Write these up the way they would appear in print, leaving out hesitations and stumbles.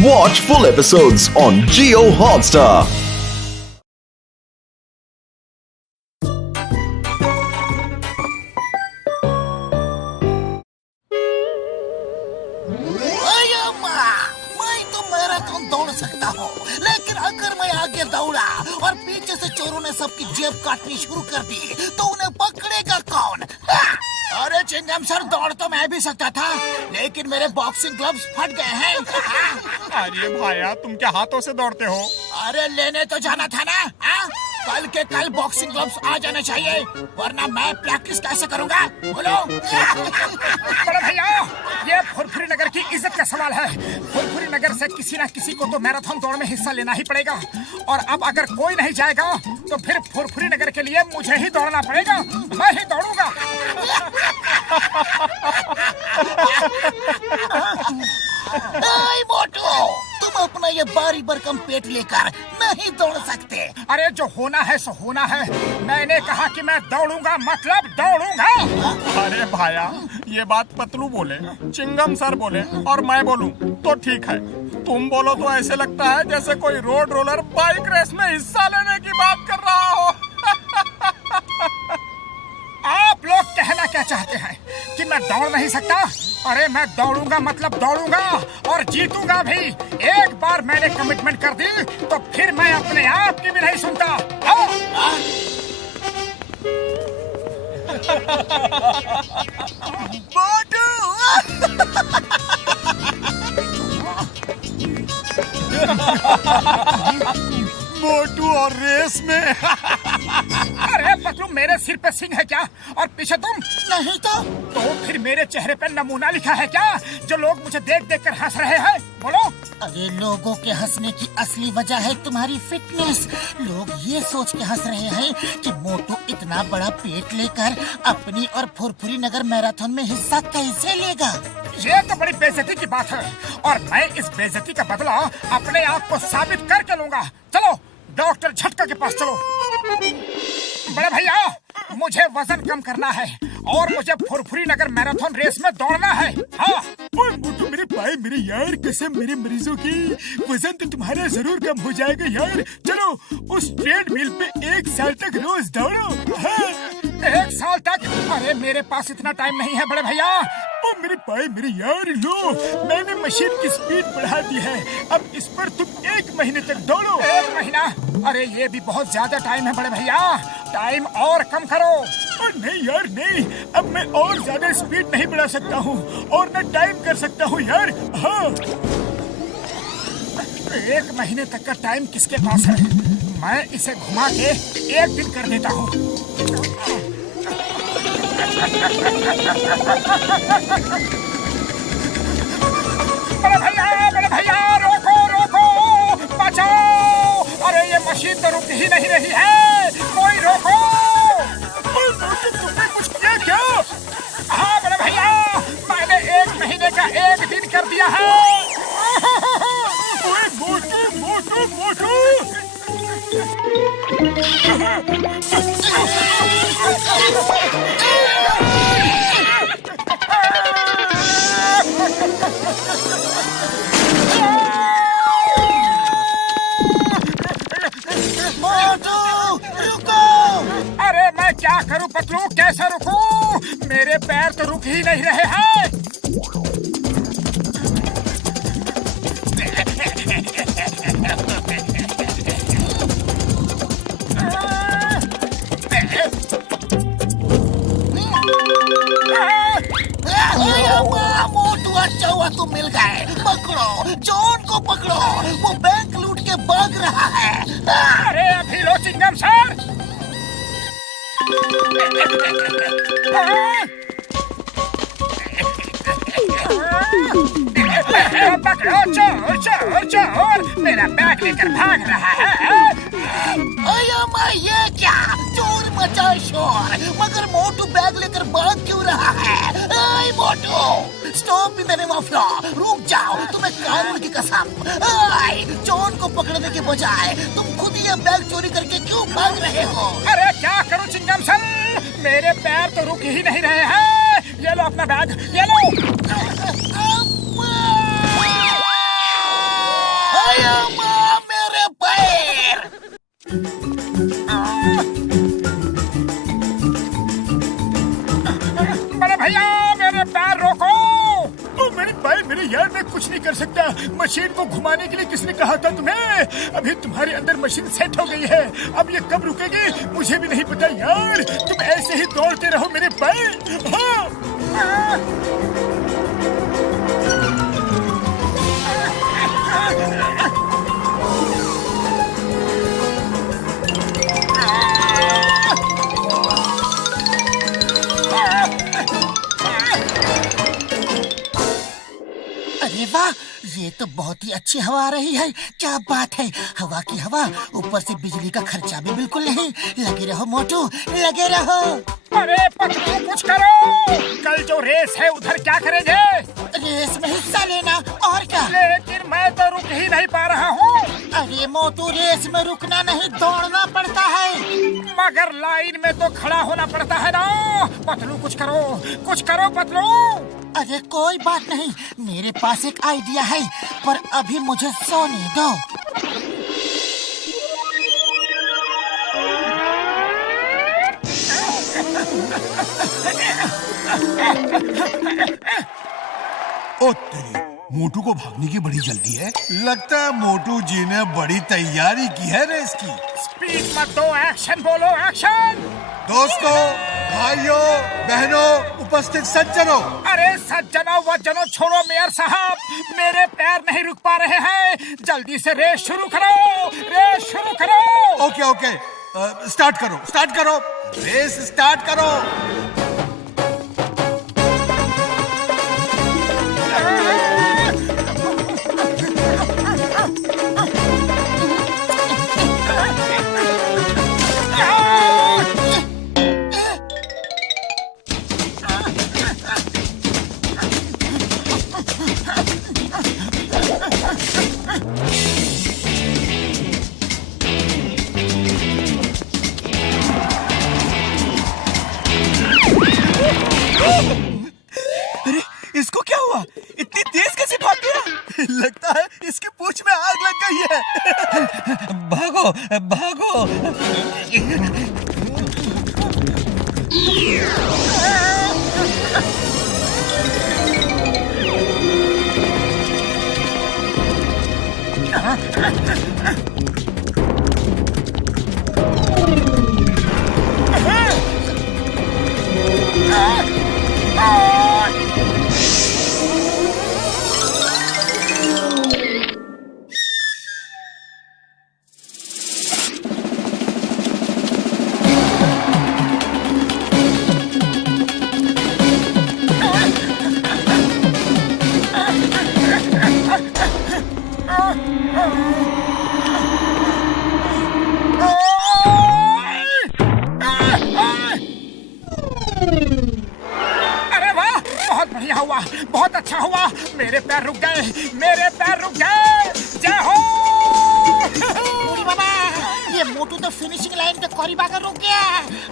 Watch full episodes on Jio Hotstar. दौड़ सकता हूँ, लेकिन अगर मैं आगे दौड़ा और पीछे से चोरों ने सबकी जेब काटनी शुरू कर दी तो उन्हें पकड़ेगा कौन? अरे चिंगम सर, दौड़ तो मैं भी सकता था, लेकिन मेरे बॉक्सिंग ग्लव्स फट गए हैं। अरे भाया, तुम क्या हाथों से दौड़ते हो? अरे लेने तो जाना था ना। कल के कल बॉक्सिंग ग्लव्स आ जाने चाहिए, वरना मैं प्रैक्टिस कैसे करूँगा? बोलो। बड़े भैया, ये फुरफुरी नगर की इज्जत का सवाल है। फुरफुरी नगर से किसी न किसी को तो मैराथन दौड़ में हिस्सा लेना ही पड़ेगा, और अब अगर कोई नहीं जाएगा तो फिर फुरफुरी नगर के लिए मुझे ही दौड़ना पड़ेगा। मैं ही दौड़ूंगा। मोटू, तुम अपना ये भारी भरकम पेट लेकर नहीं दौड़ सकते। अरे जो होना है सो होना है। मैंने कहा कि मैं दौड़ूंगा, मतलब दौड़ूंगा। अरे भाया, ये बात पतलू बोले, चिंगम सर बोले और मैं बोलूं तो ठीक है। तुम बोलो तो ऐसे लगता है जैसे कोई रोड रोलर बाइक रेस में हिस्सा लेने की बात कर रहा हो। आप लोग कहना क्या चाहते हैं कि मैं दौड़ नहीं सकता? अरे मैं दौड़ूंगा, मतलब दौड़ूंगा और जीतूंगा भी। एक बार मैंने कमिटमेंट कर दी तो फिर मैं अपने आप की भी नहीं सुनता। मोटू और रेस में। अरे पतलू, मेरे सिर पे सिंह है क्या और पीछे तुम? नहीं तो फिर मेरे चेहरे पे नमूना लिखा है क्या, जो लोग मुझे देख देख कर हंस रहे हैं? बोलो। अरे लोगों के हंसने की असली वजह है तुम्हारी फिटनेस। लोग ये सोच के हंस रहे हैं कि मोटू इतना बड़ा पेट लेकर अपनी और फुरफुरी नगर मैराथन में हिस्सा कैसे लेगा। ये तो बड़ी बेइज्जती की बात है, और मैं इस बेइज्जती का बदला अपने आप को साबित करके लूंगा। चलो डॉक्टर झटका के पास चलो। बड़े भैया, मुझे वजन कम करना है और मुझे फुरफुरी नगर मैराथन रेस में दौड़ना है। हाँ। मोटू मेरे भाई, मेरे यार, कसम मेरे मरीजों की, वजन तो तुम्हारा जरूर कम हो जाएगा यार। चलो उस ट्रेडमिल पे 1 साल तक रोज दौड़ो। हाँ। 1 साल तक? अरे मेरे पास इतना टाइम नहीं है बड़े भैया। ओ मेरे भाई, मेरे यार, लो मैंने मशीन की स्पीड बढ़ा दी है, अब इस पर तुम 1 महीने तक दौड़ो। 1 महीना? अरे ये भी बहुत ज्यादा टाइम है बड़े भैया, टाइम और कम करो। नहीं यार नहीं, अब मैं और ज्यादा स्पीड नहीं बढ़ा सकता हूँ और न टाइम कर सकता हूँ यार। हाँ। 1 महीने तक का टाइम किसके पास है? मैं इसे घुमा के 1 दिन कर देता हूँ। बड़े भैया, रोको रोको, बचाओ। अरे ये मशीन तो रुक ही नहीं रही है, कोई रोको। तुमने कुछ किया क्या? हाँ बड़े भैया, मैंने 1 महीने का 1 दिन कर दिया है। मोटू मोटू मोटू। अरे मैं क्या करूं पतलू, कैसे रुकूं? मेरे पैर तो रुक ही नहीं रहे हैं। मोटू, अच्छा हुआ तुम मिल गए। पकड़ो, जॉन को पकड़ो, वो बैंक लूट के भाग रहा है। अरे अभी लो चिंगम सर। पकड़ो, चोर चोर चोर, मेरा बैग लेकर भाग रहा है। ये क्या, चोर मचा शोर, मगर मोटू बैग लेकर भाग क्यों रहा है? Motu, stop in the name of law, रुक जाओ, तुम्हें कानून की कसम। चोर को पकड़ने के बजाय तुम खुद ये बैग चोरी करके क्यों भाग रहे हो? अरे क्या करूं चिंगम सर, मेरे पैर तो रुक ही नहीं रहे हैं। ये लो अपना बैग, ये लो। मैं कुछ नहीं कर सकता। मशीन को घुमाने के लिए किसने कहा था तुम्हें? अभी तुम्हारे अंदर मशीन सेट हो गई है। अब ये कब रुकेगी मुझे भी नहीं पता यार। तुम ऐसे ही दौड़ते रहो मेरे पैर। अरे वाह, ये तो बहुत ही अच्छी हवा आ रही है। क्या बात है, हवा की हवा, ऊपर से बिजली का खर्चा भी बिल्कुल नहीं। लगे रहो मोटू, लगे रहो। अरे पतलू कुछ करो। कल जो रेस है उधर क्या करेंगे? रेस में हिस्सा लेना और क्या। लेकिन मैं तो रुक ही नहीं पा रहा हूँ। अरे मोटू, रेस में रुकना नहीं, दौड़ना पड़ता है। मगर लाइन में तो खड़ा होना पड़ता है ना। पतलू कुछ करो पतलू। अरे कोई बात नहीं, मेरे पास एक आइडिया है, पर अभी मुझे सोने दो। ओ तेरी, मोटू को भागने की बड़ी जल्दी है। लगता है मोटू जी ने बड़ी तैयारी की है रेस की। स्पीड मत दो, एक्शन बोलो, एक्शन। दोस्तों, भाइयों, बहनों, उपस्थित सज्जनों। अरे सज्जनों वज्जनों छोड़ो मेयर साहब, मेरे पैर नहीं रुक पा रहे हैं। जल्दी से रेस शुरू करो। ओके, स्टार्ट करो, रेस स्टार्ट करो। अरे इसको क्या हुआ? इतनी तेज कैसे भाग गया? लगता है इसकी पूंछ में आग लग गई है। भागो। बहुत अच्छा हुआ। मेरे पैर रुक गए। जय हो। बूढ़ी बाबा, ये मोटू तो फिनिशिंग लाइन के करीब आकर रुक गया।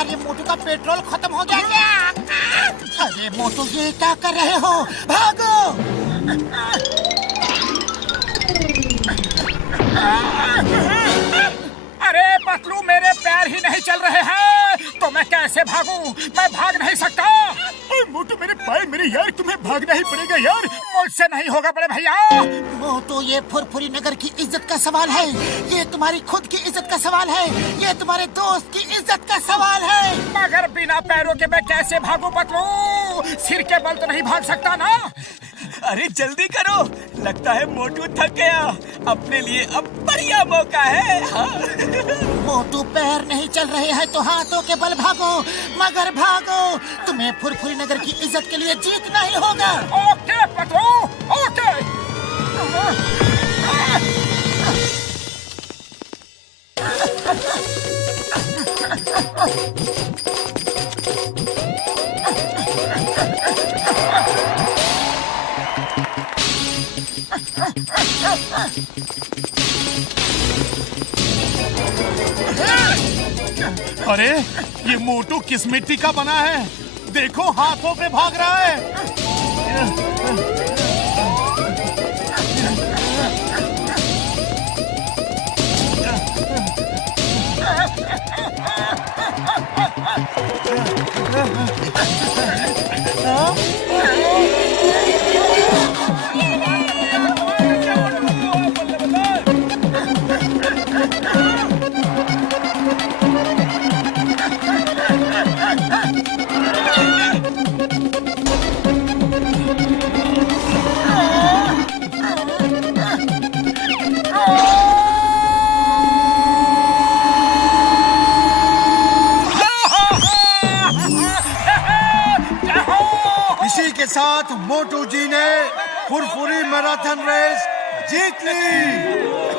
अरे मोटू का पेट्रोल खत्म हो गया क्या? अरे मोटू, ये क्या कर रहे हो? भागो। अरे पतलू, मेरे पैर ही नहीं चल रहे हैं तो मैं कैसे भागूं? मैं भाग नहीं सकता। मोटू, मेरे पैर मेरे यार, तुम्हें भागना ही पड़ेगा यार। मुझसे नहीं होगा बड़े भैया। मोटू, ये फुरफुरी नगर की इज्जत का सवाल है। ये तुम्हारी खुद की इज्जत का सवाल है। ये तुम्हारे दोस्त की इज्जत का सवाल है। मगर बिना पैरों के मैं कैसे भागूं पतलू? सिर के बल तो नहीं भाग सकता ना। अरे जल्दी करो, लगता है मोटू थक गया। अपने लिए अब बढ़िया मौका है। मोटू, पैर नहीं चल रहे हैं तो हाथों के बल भागो, मगर भागो। तुम्हें फुरफुरी नगर की इज्जत के लिए जीतना ही होगा। Okay Patlu, okay. अरे ये मोटू किस मिट्टी का बना है? देखो, हाथों पे भाग रहा है। साथ मोटू जी ने Furfuri marathon race Jeet Lee.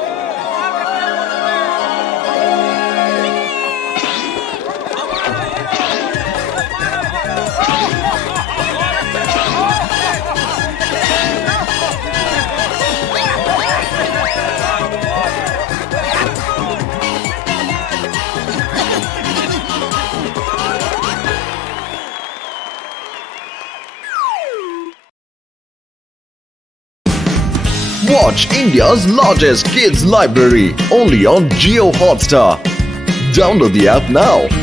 Watch India's largest kids library only on Jio Hotstar. Download the app now.